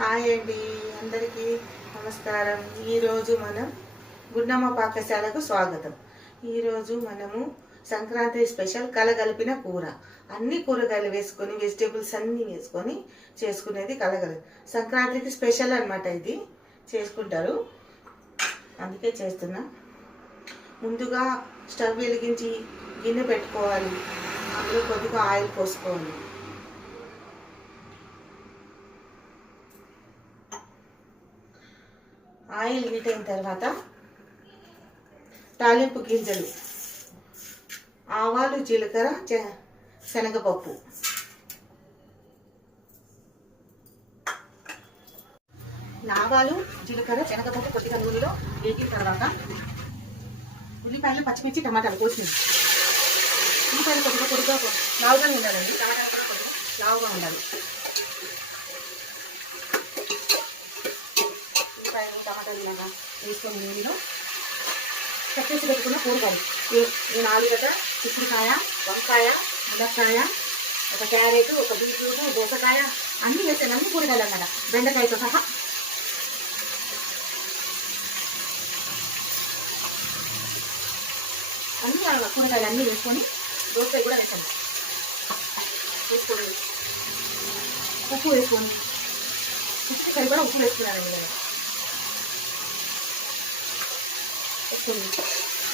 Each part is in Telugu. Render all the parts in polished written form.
హాయ్ అండి, అందరికీ నమస్కారం. ఈరోజు మనం గుండమ్మ పాకశాలకు స్వాగతం. ఈరోజు మనము సంక్రాంతి స్పెషల్ కలగలిపిన కూర. అన్ని కూరగాయలు వేసుకొని, వెజిటేబుల్స్ అన్నీ వేసుకొని చేసుకునేది సంక్రాంతికి స్పెషల్ అనమాట. ఇది చేసుకుంటారు, అందుకే చేస్తున్నా. ముందుగా స్టవ్ వెలిగించి గిన్నె పెట్టుకోవాలి. అందులో కొద్దిగా ఆయిల్ పోసుకోవాలి. ఆయిల్ హీట్ అయిన తర్వాత తాలింపు గింజలు, ఆవాలు, జీలకర్ర, శనగపప్పు, ఆవాలు, జీలకర్ర, శనగపప్పు కొద్దిగా నూనెలో వేగిన తర్వాత ఉల్లిపాయలు, పచ్చిమిర్చి, టమాటాలు కోసినాయి. ఉల్లిపాయలు కొద్దిగా లావుగా ఉండాలండి. టమాటాలు కూడా కొద్దిగా లావుగా ఉండాలి. టమాటాలు లాగా వేసుకొని నూనెలో కట్ చేసి పెట్టుకున్న కూరగాయలు. నేను ఆలుగడ్డ, చిక్కుడుకాయ, వంకాయ, మునక్కాయ, ఒక క్యారెట్, ఒక బీట్రూట్, దోసకాయ అన్నీ వేసాను. అన్ని కూరగాయలు అన్నమాట, బెండకాయతో సహా. అన్ని కూరగాయలు అన్నీ వేసుకొని దోసకాయ కూడా వేసాను. ఉప్పు వేసుకొని, ఉప్పుకాయ కూడా ఉప్పు వేసుకున్నానండి నేను.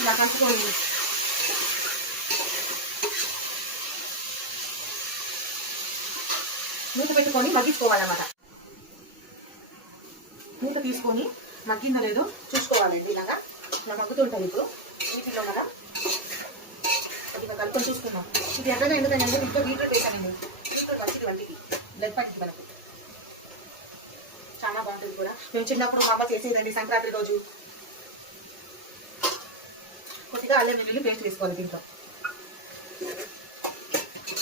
ఇలా కలుపుకొని మూత పెట్టుకొని మగ్గించుకోవాలన్నమాట. మూత తీసుకొని మగ్గిందో లేదో చూసుకోవాలండి. ఇలా మగ్గుతుంటుంది. ఇప్పుడు వీటిలో మనం కొద్దిగా కలుపుకొని చూసుకున్నాం. ఇది ఎక్కడైనా ఎందుకంటే ఇంట్లో బీట్రూట్ వేసానండి. బీట్రూట్ మంచిది వంటికి, బ్లడ్ పట్టింది మనకు, చాలా బాగుంటుంది కూడా. మేము చిన్నప్పుడు మా అమ్మ చేసేదండి సంక్రాంతి రోజు. కొద్దిగా అల్లం వెల్లుల్లి పేస్ట్ వేసుకోవాలి దీంట్లో.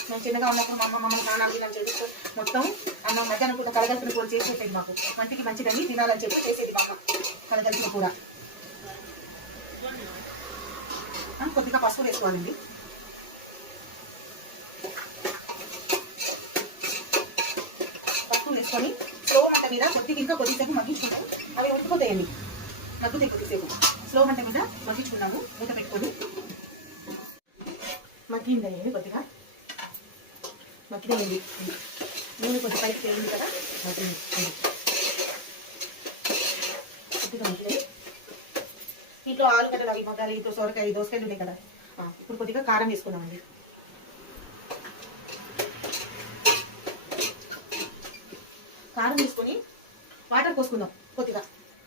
మేము చిన్నగా ఉన్నప్పుడు మా అమ్మ మమ్మల్ని స్నానాలు అని చెప్పి మొత్తం అన్నం మధ్యాహ్నం కూడా కలగలిపిన కూర చేసి పెట్టేది. మాకు వంటికి మంచిదని తినాలని చెప్పి చేసేది మా అమ్మ కలగలిపిన కూర. కొద్దిగా పసుపు వేసుకోవాలండి. పసుపు వేసుకొని స్లో మంట మీద ఇంకా కొద్దిసేపు మగ్గించుకుంటాం. అవి ఉడికిపోతాయండి, మగ్గుతాయి. కొద్దిసేపు స్లో మంట మీద మగ్గించుకున్నాము. మూత పెట్టుకొని మగ్గిందండి. కొద్దిగా మగ్గిపోయింది. నూనె కొద్ది పైకి వేయింది కదా, మగ్గింది. కొద్దిగా మగ్గినాయి. ఇంట్లో ఆలుగడ్డలు అవి మగ్గాలి. ఇంట్లో సొరకాయ, దోసకాయలు ఉన్నాయి కదా. ఇప్పుడు కొద్దిగా కారం వేసుకున్నామండి. కారం వేసుకొని వాటర్ పోసుకుందాం కొద్దిగా,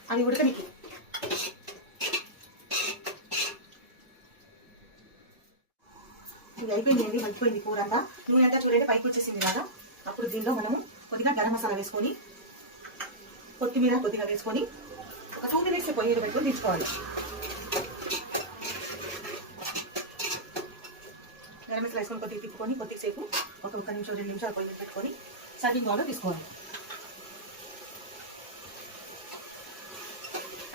అవి ఉడకనికి. ఇది అయిపోయింది, మగ్గిపోయింది కూర అంతా. నూనె అంతా చూడండి పైకి వచ్చేసింది కదా. అప్పుడు దీనిలో మనము కొద్దిగా గరం మసాలా వేసుకొని, కొత్తిమీర కొద్దిగా వేసుకొని ఒక 2 minutes పొయ్యి పెట్టుకొని తీసుకోవాలి. గరం మసాలా వేసుకొని కొద్దిగా తిప్పుకొని కొద్దిసేపు ఒక 1 నిమిషం 2 నిమిషాలు పొయ్యి పెట్టుకొని సర్వింగ్ బౌల్లో తీసుకోవాలి.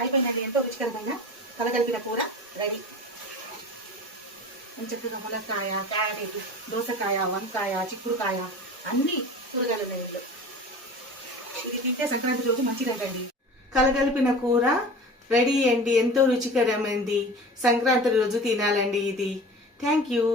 అయిపోయిందండి. ఎంతో రుచికరమైన కలగలిపిన కూర రెడీ. చక్కగా మునక్కాయ, క్యారెట్, దోసకాయ, వంకాయ, చిక్కుడుకాయ అన్ని కూరగాయలు ఉన్నాయి ఇంట్లో. ఇది తింటే సంక్రాంతి రోజు మంచిదండి. కలగలిపిన కూర రెడీ అండి. ఎంతో రుచికరమైంది. సంక్రాంతి రోజు తినాలండి ఇది. Thank you.